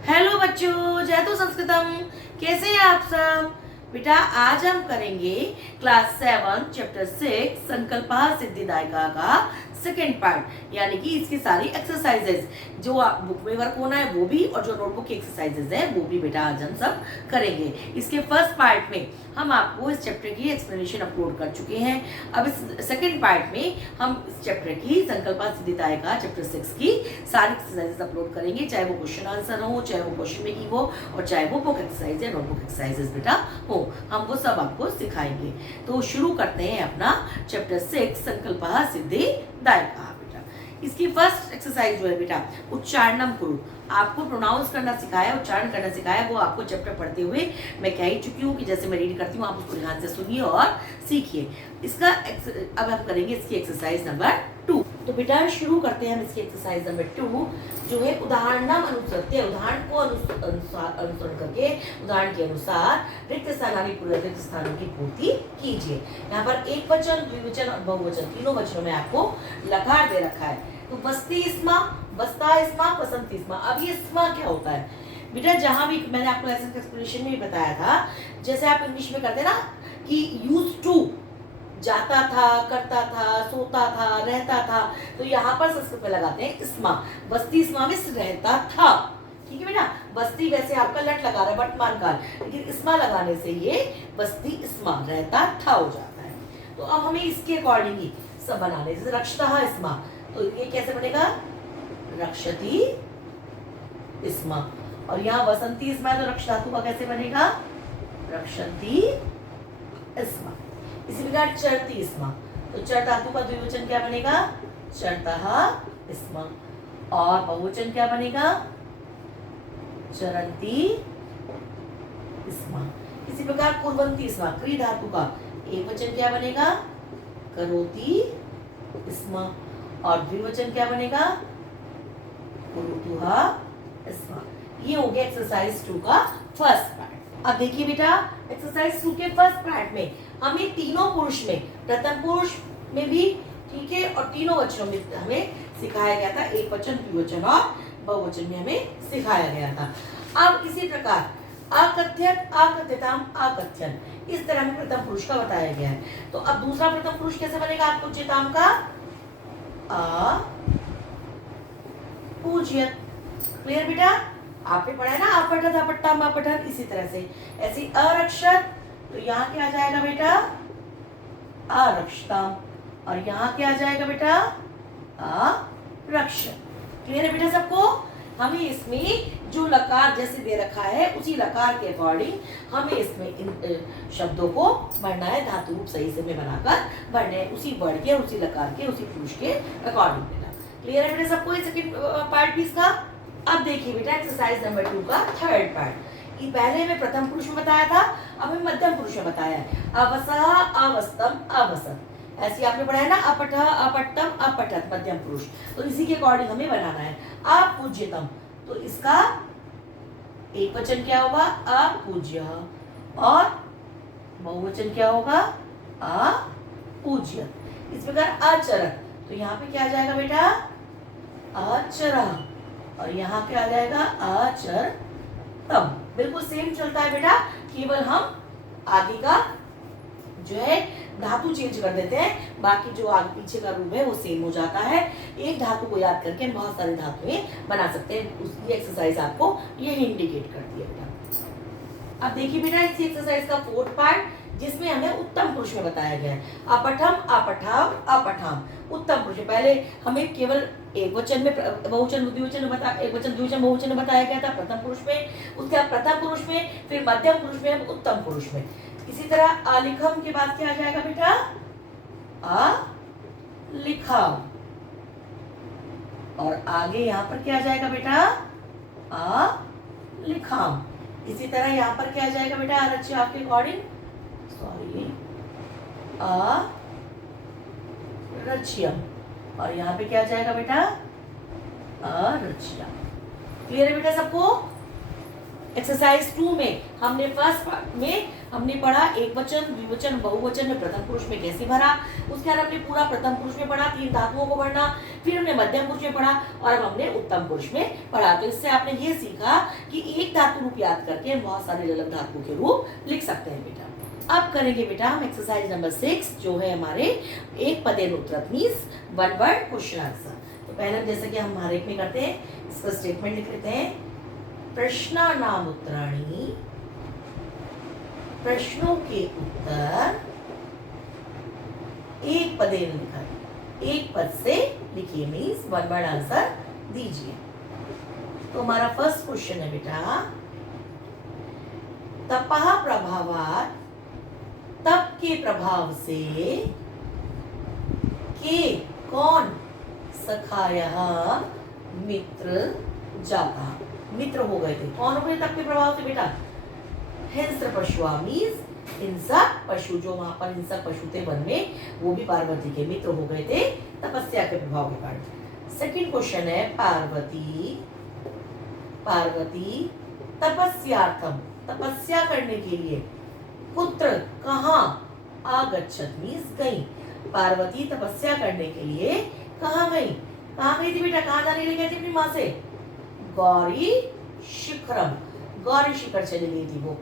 Hello बच्चों, जय तो संस्कृतम। कैसे हैं आप सब? बेटा आज हम करेंगे क्लास 7 चैप्टर 6 संकल्पा सिद्धिदायका का सेकेंड पार्ट, यानी कि इसकी सारी एक्सरसाइजेज जो आप बुक में वर्क होना है वो भी, और जो नोटबुक की एक्सरसाइजेज है वो भी बेटा आज हम सब करेंगे। इसके फर्स्ट पार्ट में हम आपको इस चैप्टर की एक्सप्लेनेशन अपलोड कर चुके हैं। अब इस सेकेंड पार्ट में हम इस चैप्टर की संकल्पा सिद्धिदायका चैप्टर 6 की सारी एक्सरसाइजेज अपलोड करेंगे, चाहे वो क्वेश्चन आंसर हो, चाहे वो क्वेश्चन मेकिंग हो, और चाहे वो बुक एक्सरसाइज या नोटबुक एक्सरसाइजेज बेटा हो, हम वो सब आपको सिखाएंगे। तो शुरू करते हैं अपना चैप्टर 6 संकल्पा सिद्धिदायका। बेटा इसकी फर्स्ट एक्सरसाइज जो है बेटा उच्चारणम कुरु, आपको प्रोनाउंस करना सिखाया, उच्चारण करना सिखाया, वो आपको चैप्टर पढ़ते हुए मैं कह ही चुकी हूँ कि जैसे मैं रीड करती हूँ आप उसको ध्यान से सुनिए और सीखिए। इसका अब हम करेंगे इसकी एक्सरसाइज नंबर 2। तो बेटा शुरू करते हैं हम इसकी एक्सरसाइज नंबर 2 जो है उदाहरणम अनुसृत्य, उदाहरण को अनुसरण करके उदाहरण के अनुसार रिक्त स्थानानि पूरे रिक्त स्थानों की पूर्ति कीजिए। यहाँ पर एक वचन, द्विवचन और बहुवचन तीनों वचनों में आपको लकार दे रखा है। तो बस्ती स्मा, बस्ता स्मा, बसंती स्मा। अब ये स्मा क्या होता है बेटा? जहां भी मैंने आपको लेसन एक्सप्लेनेशन में भी बताया था, जैसे आप इंग्लिश में करते ना कि यूज्ड टू, जाता था, करता था, सोता था, रहता था, तो यहाँ पर संस्कृत में लगाते हैं स्मा। बस्ती स्मा में रहता था, ठीक है बेटा। बस्ती वैसे आपका लट लगा रहा है वर्तमान काल, लेकिन स्मा लगाने से ये बस्ती स्मा रहता था हो जाता है। तो अब हमें इसके अकॉर्डिंग ही सब बनाने, जैसे रक्षता स्मा, तो ये कैसे बनेगा? रक्षती स्मा। और यहाँ वसंती स्मा, तो रक्ष धातु का कैसे बनेगा? रक्षंती स्मा। इसी प्रकार चरती स्मा, तो चर धातु का द्विवचन क्या बनेगा? चरतः स्मा। और बहुवचन क्या बनेगा? चरंती स्मा। इसी प्रकार कुर्वंती स्मा, क्री धातु का एक वचन क्या बनेगा? करोति स्मा। और द्विवचन क्या बनेगा? कुरुतुहा स्मा। ये हो गया एक्सरसाइज 2 का फर्स्ट पार्ट। अब देखिए बेटा एक्सरसाइज 2 के फर्स्ट पार्ट में हमें तीनों पुरुष में, प्रथम पुरुष में भी ठीक है, और तीनों वचनों में हमें सिखाया गया था, एक वचन, द्विवचन और बहुवचन में हमें सिखाया गया था। अब इसी प्रकार अकथ्यन, अकथ्यताम, अकथ्यन, इस तरह में प्रथम पुरुष का बताया गया है। तो अब दूसरा प्रथम पुरुष कैसे बनेगा? आपको चेताम का पूज्यत। क्लियर बेटा? आपने पढ़ा है ना अपठत, अपट्टम, अपठन, इसी तरह से ऐसी अरक्षत, तो यहाँ क्या आ जाएगा बेटा? आरक्षतम। और यहाँ क्या आ जाएगा बेटा? आरक्षत। क्लियर है बेटा सबको? हमें इसमें जो लकार जैसे दे रखा है उसी लकार के अकॉर्डिंग हमें इसमें इन शब्दों को भरना है, धातु रूप सही से में बनाकर भरने हैं, उसी वर्ड के, उसी लकार के, उसी पुरुष के अकॉर्डिंग बेटा। क्लियर है बेटा सबको? सेकंड पार्ट भी इसका। अब देखिए बेटा एक्सरसाइज नंबर 2 का थर्ड पार्ट। ये पहले में प्रथम पुरुष में बताया था, अब हमें मध्यम पुरुष में बताया है। अवसह, अवस्तम, अवसत, ऐसी आपने पढ़ा है ना, अपठ, अपट्टम, अपठत, मध्यम पुरुष। तो इसी के अकॉर्डिंग हमें बनाना है। अपूज्यतम, तो इसका एक वचन क्या होगा? अपूज्य। और बहुवचन क्या होगा? अपूज्य। इस प्रकार अचरत, तो यहाँ पे क्या आ जाएगा बेटा? अचरा। और यहाँ क्या आ जाएगा? अचरतम। बिल्कुल सेम चलता है बेटा, केवल हम आगे का जो है धातु चेंज कर देते हैं, बाकी जो आगे पीछे का रूप है वो सेम हो जाता है। एक धातु को याद करके हम बहुत सारी धातुएं बना सकते हैं। उसकी एक्सरसाइज आपको ये इंडिकेट करती है बेटा। अब देखिए बेटा इसी एक्सरसाइज का फोर्थ पार्ट, जिसमें हमें उत्तम पुरुष में बताया गया है। अपठम, अपठाम, अपठाम, उत्तम पुरुष। पहले हमें केवल एक वचन में, बहुवचन, द्विवचन में बताया, एक वचन, द्विवचन, बहुवचन में बताया गया था प्रथम पुरुष में, उसके बाद प्रथम पुरुष में, फिर मध्यम पुरुष में, उत्तम पुरुष में। इसी तरह अलिखम के बाद क्या आ जाएगा बेटा? अलिखम। और आगे यहाँ पर क्या आ जाएगा बेटा? अलिखम। इसी तरह यहाँ पर क्या आ जाएगा बेटा? आरच्य आपके अकॉर्डिंग, सॉरी, अरच्यम। और यहाँ पे क्या आ जाएगा बेटा? अरच्यम। क्लियर है बेटा सबको? एक्सरसाइज 2 में हमने फर्स्ट पार्ट में हमने पढ़ा एक वचन, द्विवचन, बहुवचन में प्रथम पुरुष में कैसे भरा, उसके बाद हमने पूरा प्रथम पुरुष में पढ़ा, तीन धातुओं को भरना, फिर हमने मध्यम पुरुष में पढ़ा और अब हमने उत्तम पुरुष में पढ़ा। तो इससे आपने ये सीखा कि एक धातु रूप याद करके हम बहुत सारे अलग धातुओं के रूप लिख सकते हैं बेटा। अब करेंगे बेटा हम एक्सरसाइज नंबर 6 जो है हमारे एक पदेन उत्तरक means one word question answer. तो पहले जैसे कि हम हर एक में करते हैं, इसका स्टेटमेंट लिख लेते हैं। प्रश्नानाम उत्तराणि, प्रश्नों के उत्तर एक पदेन लिखा, एक पद से लिखिए मीन्स वन वर्ड आंसर दीजिए। तो हमारा फर्स्ट क्वेश्चन है बेटा, तपः प्रभावात्, तप के प्रभाव से, के कौन, सखायः मित्र जाता, मित्र हो गए थे। कौन हो गए तप के प्रभाव से बेटा? हिंस्र पशुआ मीन्स हिंसक पशु, जो वहां पर हिंसक पशु थे वन में, वो भी पार्वती के मित्र हो गए थे तपस्या के प्रभाव के कारण। सेकंड क्वेश्चन है पार्वती, पार्वती तपस्यार्थम, तपस्या करने के लिए, कुत्र कहाँ, आगच्छत मीन्स गई। पार्वती तपस्या करने के लिए कहाँ गई? कहाँ गई थी बेटा? कहाँ जाने के लिए गई थी अपनी माँ से? गौरी शिखरम, गौरी शिखर चली गई थी वो।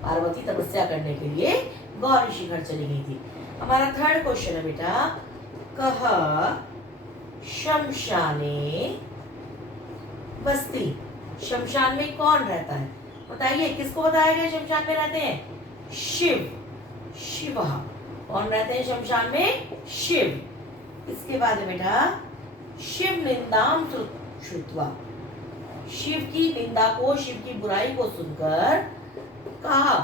पार्वती तपस्या करने के लिए गौरी शिखर चली गई थी। हमारा थर्ड क्वेश्चन है बेटा, कह शमशाने बस्ती, शमशान में कौन रहता है? बताइए किसको बताया गया शमशान में रहते हैं? शिव, शिव। कौन रहते हैं शमशान में? शिव। इसके बाद है बेटा, शिव निंदाम श्रुत्वा, शिव की निंदा को, शिव की बुराई को सुनकर कहा,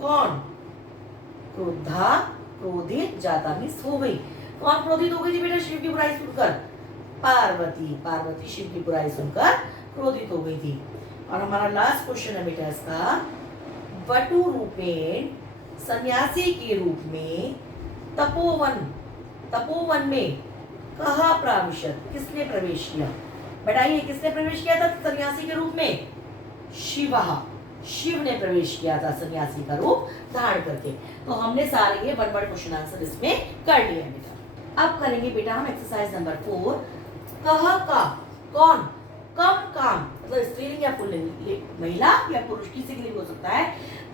कौन? क्रोधा, क्रोधित जाता मीन्स हो गई। कौन क्रोधित हो गई थी बेटा शिव की बुराई सुनकर? पार्वती, पार्वती शिव की बुराई सुनकर क्रोधित हो गई थी। और हमारा लास्ट क्वेश्चन है बेटा इसका, वटु रूपेण, सन्यासी के रूप में, तपोवन, तपोवन में कहा प्राविशत, किसने प्रवेश किया? बताइए किसने प्रवेश किया था सन्यासी के रूप में? शिव, शिव ने प्रवेश किया था सन्यासी का रूप धारण करके। तो हमने सारे ये वन वर्ड क्वेश्चन आंसर इसमें कर लिए बेटा। अब करेंगे बेटा हम एक्सरसाइज नंबर 4, कह का, कौन, कम काम, मतलब स्त्रीलिंग या पुल्लिंग, महिला या पुरुष किसी के लिए हो सकता है,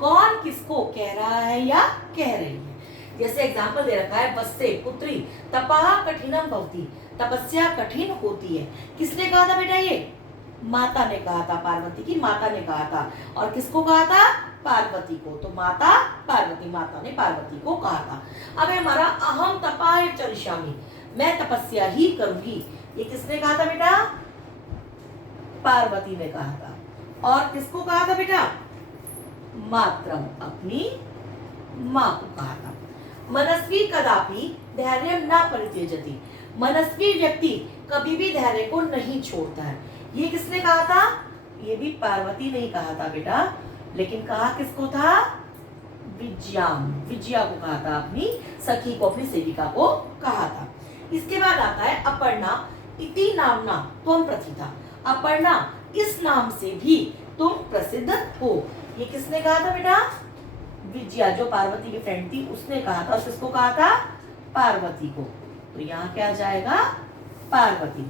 कौन किसको कह रहा है या कह रही है। जैसे एग्जाम्पल दे रखा है, वत्से पुत्री तपः कठिनम भवति, तपस्या कठिन होती है। किसने कहा था बेटा? ये माता ने कहा था, पार्वती की माता ने कहा था। और किसको कहा था? पार्वती को। तो माता पार्वती, माता ने पार्वती को कहा था। अब हमारा अहम तपाय चरिष्यामि, मैं तपस्या ही करूंगी, ये किसने कहा था बेटा? पार्वती ने कहा था। और किसको कहा था बेटा? मातरम, अपनी माँ को कहा था। मनस्वी कदापि धैर्य न परित्यजति, मनस्वी व्यक्ति कभी भी धैर्य को नहीं छोड़ता है। ये किसने कहा था? ये भी पार्वती ने ही कहा था बेटा, लेकिन कहा किसको था? विजयाम, विजया को कहा था, अपनी सखी को, अपनी सेविका को कहा था। इसके बाद आता है अपर्णा इति नामना त्वं प्रथिता, अपर्णा इस नाम से भी तुम प्रसिद्ध हो। ये किसने कहा था बेटा? विजया, जो पार्वती की फ्रेंड थी, उसने कहा था। किसको कहा था? पार्वती को। तो यहाँ क्या आ जाएगा? पार्वती।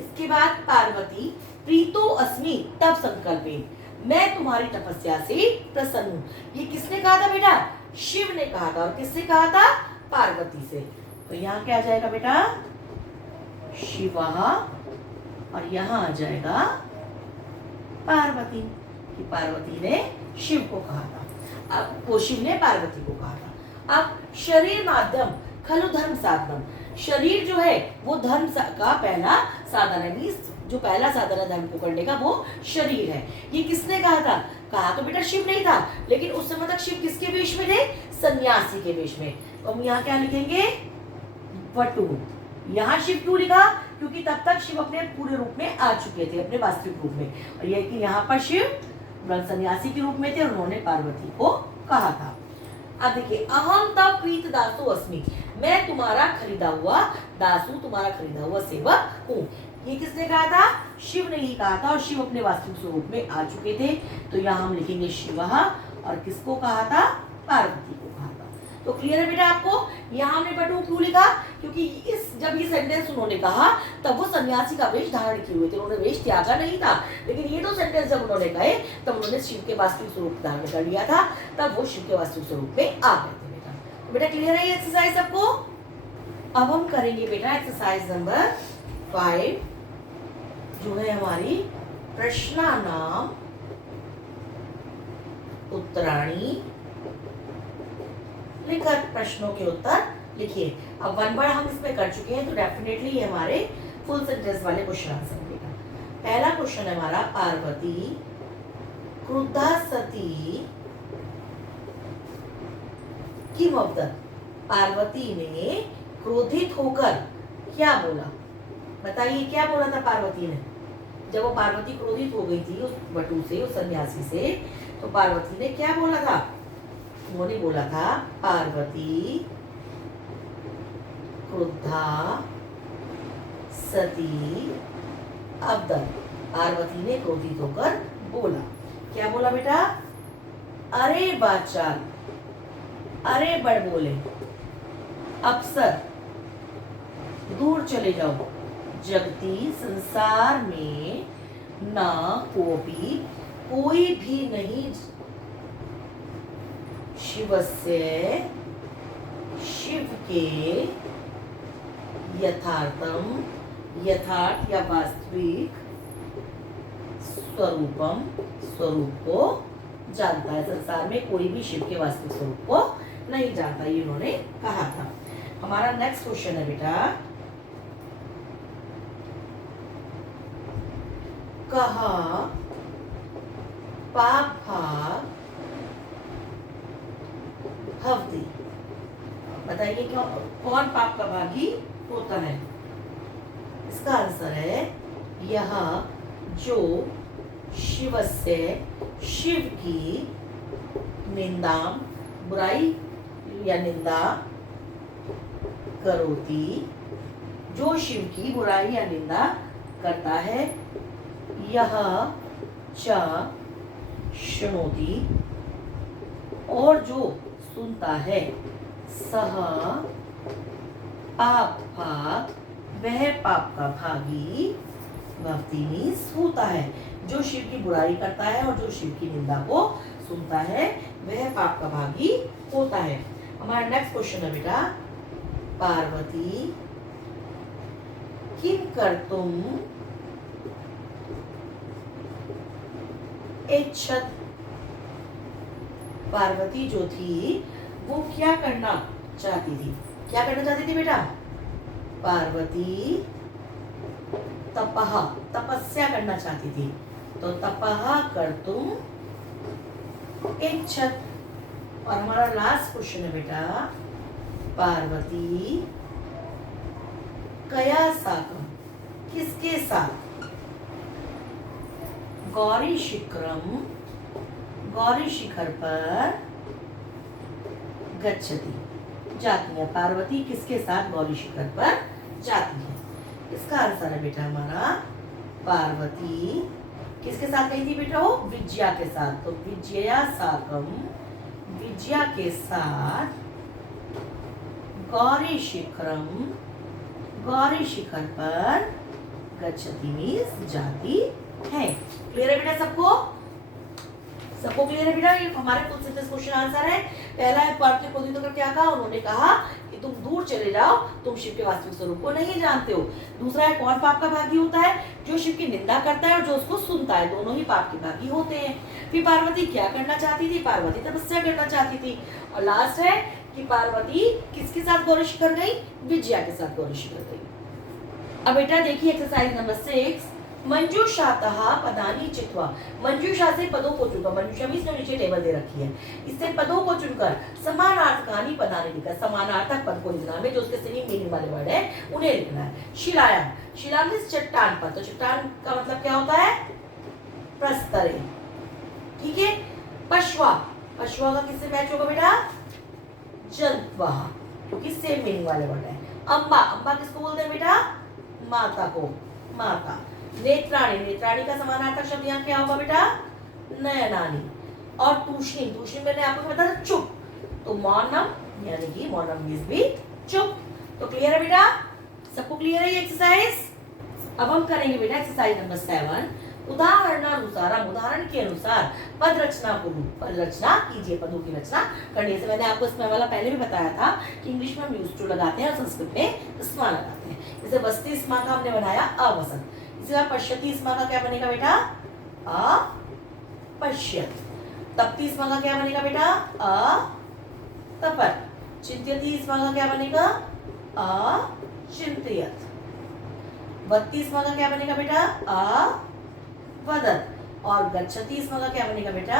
इसके बाद पार्वती प्रीतो अस्मि तब संकल्पे, मैं तुम्हारी तपस्या से प्रसन्न हूँ। ये किसने कहा था बेटा? शिव ने कहा था। और किससे कहा था? पार्वती से। तो यहाँ क्या आ जाएगा बेटा? शिवा, और यहाँ आ जाएगा पार्वती, कि पार्वती ने शिव को कहा था। अब वो शिव ने पार्वती को कहा था। अब शरीर माध्यम खलु धर्म साधनम, शरीर जो है वो धर्म का पहला साधन है, मीन्स जो पहला साधन है धर्म को करने का वो शरीर है। ये किसने कहा था? कहा तो बेटा शिव नहीं था, लेकिन उस समय तक शिव किसके वेश में थे? सन्यासी के वेश में। तो हम यहाँ क्या लिखेंगे? वटु। यहाँ शिव क्यों लिखा? क्योंकि तब तक शिव अपने पूरे रूप में आ चुके थे, अपने वास्तविक रूप में। और ये कि यहाँ पर शिव सन्यासी के रूप में थे, उन्होंने पार्वती को कहा था। अब देखिए, अहम तब प्रीत दासो अस्मि, मैं तुम्हारा खरीदा हुआ दासू, तुम्हारा खरीदा हुआ सेवक हूँ। ये किसने कहा था? शिव ने ही कहा था, और शिव अपने वास्तविक स्वरूप में आ चुके थे। तो यहाँ हम लिखेंगे शिव, और किसको कहा था? पार्वती को कहा था। तो क्लियर है बेटा आपको? यहाँ हमने बटू क्यों लिखा? क्योंकि जब ये सेंटेंस उन्होंने कहा तब वो सन्यासी का वेश धारण किए हुए थे, उन्होंने वेश त्यागा नहीं था। लेकिन ये दो सेंटेंस जब उन्होंने कहे तब उन्होंने शिव के वास्तविक स्वरूप धारण कर लिया था, तब वो शिव के वास्तविक स्वरूप में आ गए थे बेटा। तो बेटा क्लियर है ये एक्सरसाइज सबको? अब हम करेंगे बेटा एक्सरसाइज नंबर 5, जो है हमारी प्रश्नानाम उत्तराणी। लिखित प्रश्नों के उत्तर लिखिए। अब वन वर्ड हम इसमें कर चुके हैं, तो डेफिनेटली ये हमारे फुल सेंटेंस वाले क्वेश्चन आंसर होगा। पहला क्वेश्चन है हमारा, पार्वती क्रुद्धा सती किम अवदत्। पार्वती ने क्रोधित होकर क्या बोला? बताइए क्या बोला था पार्वती ने? जब वो पार्वती क्रोधित हो गई थी उस बटू से, उस सन्यासी से, तो पार्वती ने क्या बोला था? उन्होंने बोला था, पार्वती क्रुद्धा सती अवदत्। पार्वती ने क्रोधित होकर बोला, क्या बोला बेटा? अरे बाचाल, अरे बड़बोले, अप्सर दूर चले जाओ, जगती संसार में ना कोई भी नहीं शिवस्य, शिव के यथार्थम, यथार्थ या वास्तविक स्वरूपम, स्वरूप को जानता है। संसार में कोई भी शिव के वास्तविक स्वरूप को नहीं जानता, ये उन्होंने कहा था। हमारा नेक्स्ट क्वेश्चन है बेटा, कहा पाप भाग भवती। बताइए क्यों, कौन पाप का भागी होता है? इसका आंसर है, यह जो शिवस्य, शिव की निंदा, बुराई या निंदा करोति, जो शिव की बुराई या निंदा करता है, यह च शृणोति, और जो सुनता है, सह पाप भाग, वह पाप का भागी भवती मीन्स होता है। जो शिव की बुराई करता है और जो शिव की निंदा को सुनता है, वह पाप का भागी होता है। हमारा नेक्स्ट क्वेश्चन है बेटा, पार्वती किम कर्तुम इच्छत। पार्वती जो थी वो क्या करना चाहती थी? क्या करना चाहती थी बेटा? पार्वती तपह, तपस्या करना चाहती थी, तो तपह कर्तुम इच्छत। और हमारा लास्ट क्वेश्चन है बेटा, पार्वती कया साकम, किसके साथ? गौरी शिखरम, गौरी शिखर पर गच्छति, जाती है। पार्वती किसके साथ गौरी शिखर पर जाती है? इसका आंसर है बेटा हमारा, पार्वती किसके साथ गई थी बेटा? वो विजया के साथ। तो विजया साकम, विजया के साथ गौरी शिखरम, गौरी शिखर पर गच्छति मीन्स जाती है। क्लियर है बेटा सबको? सबको क्लियर है बेटा? ये हमारे फुल सेंटेंस क्वेश्चन आंसर है। पहला है, पार्वती ने क्रोधित होकर क्या कहा? उन्होंने कहा कि तुम दूर चले जाओ, तुम शिव के वास्तविक स्वरूप को नहीं जानते हो। दूसरा है, कौन पाप का भागी होता है? जो शिव की निंदा करता है और जो उसको सुनता है, दोनों ही पाप के भागी होते हैं। फिर पार्वती क्या करना चाहती थी? पार्वती तपस्या करना चाहती थी। और लास्ट है कि पार्वती किसके साथ गौरी शिखर गई? विजया के साथ गौरी शिखर गई। अब बेटा देखिए एक्सरसाइज नंबर 6, मंजूषातः पदानि चित्वा। मंजूषा से पदों को चुनकर, मंजूषा मीन्स जो नीचे टेबल दे रखी है, इससे पदों को चुनकर समानार्थकानि पदानि लिखा। समानार्थक पद को लिखना है, जो उसके सेम मीनिंग वाले वर्ड है उन्हें लिखना है। शिलायाम, शिला मीन्स चट्टान पर, तो चट्टान का मतलब क्या होता है? प्रस्तरे। ठीक है। पश्वा, पश्वा का किससे मैच होगा बेटा? जंत्वा, क्योंकि सेम मीनिंग वाले वर्ड है। अम्बा, अम्बा किसको बोलते हैं बेटा? माता को, माता। नेत्राणी, नेत्राणी का समानार्थक शब्द यहाँ क्या होगा बेटा? नयनानी। और तूष्णी, तूष्णी मैंने आपको बताया चुप, तो मौनम यानी कि मौनम मीन्स भी चुप। तो क्लियर है बेटा, सबको क्लियर है ये एक्सरसाइज? अब हम करेंगे बेटा एक्सरसाइज नंबर 7। उदाहरणानुसार, हम उदाहरण के अनुसार पद रचना को पद रचना कीजिए, पदों की रचना करने से मैंने आपको इसमें वाला पहले भी बताया था कि इंग्लिश में हम यूज टू लगाते हैं और संस्कृत में स्मा लगाते हैं। जैसे वसती स्मा का हमने बनाया अवसत, इसी तरह पश्यति स्मा का क्या बनेगा बेटा? अपश्यत। तपति स्मा का क्या बनेगा बेटा? अतपत। चिंत्यति स्मा का क्या बनेगा? अचिंत्यत। वत्ति स्मा का क्या बनेगा बेटा? अवदत्। और गच्छति स्मा का क्या बनेगा बेटा?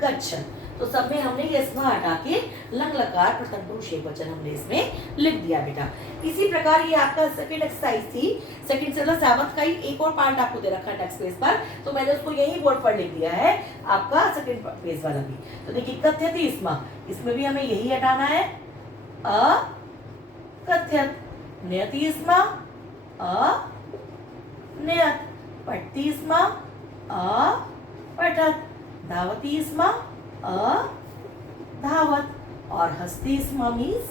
अगच्छन्। तो सब में हमने ये स्मा हटा के लंग लकार प्रथम पुरुष एकवचन हमने इसमें लिख दिया बेटा। इसी प्रकार ये आपका सेकंड एक्सरसाइज थी। सेकंड से 7th का ही एक और पार्ट आपको दे रखा है टेक्स्ट पेज पर, तो मैंने उसको यही बोर्ड पर लिख दिया है आपका सेकंड पेज वाला भी। तो देखिए कथ्यति स्मा, इसमें भी हमें यही हटाना है अकथ्यत। नयति स्मा अनयत। पठति स्मा अपठत। धावति स्मा अधावत। और हस्ति स्मा मीन्स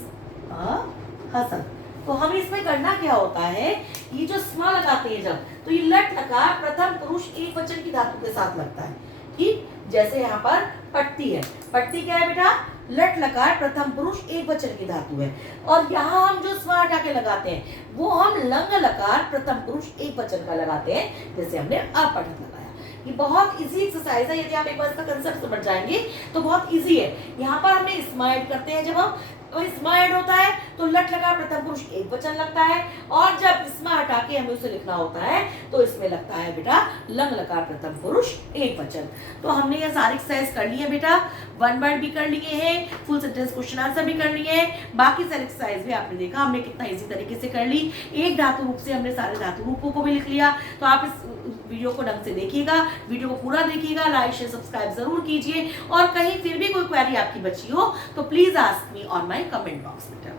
अहसत। तो हमें इसमें करना क्या होता है, ये जो स्मा लगाते हैं जब, तो ये लट लकार प्रथम पुरुष एक वचन की धातु के साथ लगता है। ठीक, जैसे यहाँ पर पट्टी है, पट्टी क्या है बेटा? लट लकार प्रथम पुरुष एक वचन की धातु है। और यहाँ हम जो स्मा हटा के लगाते हैं वो हम लंग लकार प्रथम पुरुष एक वचन का लगाते हैं, जैसे हमने अपठत लगाया। ये बहुत इजी एक्सरसाइज है, यदि आप एक बार इसका कंसेप्ट समझ जाएंगे तो बहुत इजी है। यहाँ पर हमने स्मा ऐड करते हैं, जब हम तो स्मा ऐड होता है तो लट लकार प्रथम पुरुष एक वचन लगता है, और जब स्मा हटा के हमें उसे लिखना होता है तो इसमें लगता है बेटा लंग लकार प्रथम पुरुष एक वचन। तो हमने ये सारी एक्सरसाइज कर ली है बेटा, वन वर्ड भी कर लिए हैं, फुल सेंटेंस क्वेश्चन आंसर भी कर लिए हैं। बाकी सारी एक्सरसाइज भी आपने देखा हमने कितना इजी तरीके से कर ली। एक धातु रूप से हमने सारे धातु रूपों को भी लिख लिया। तो आप इस वीडियो को ढंग से देखिएगा, वीडियो को पूरा देखिएगा, लाइक शेयर सब्सक्राइब जरूर कीजिए। और कहीं फिर भी कोई क्वेरी आपकी बची हो तो please ask me on my comment box बेटा।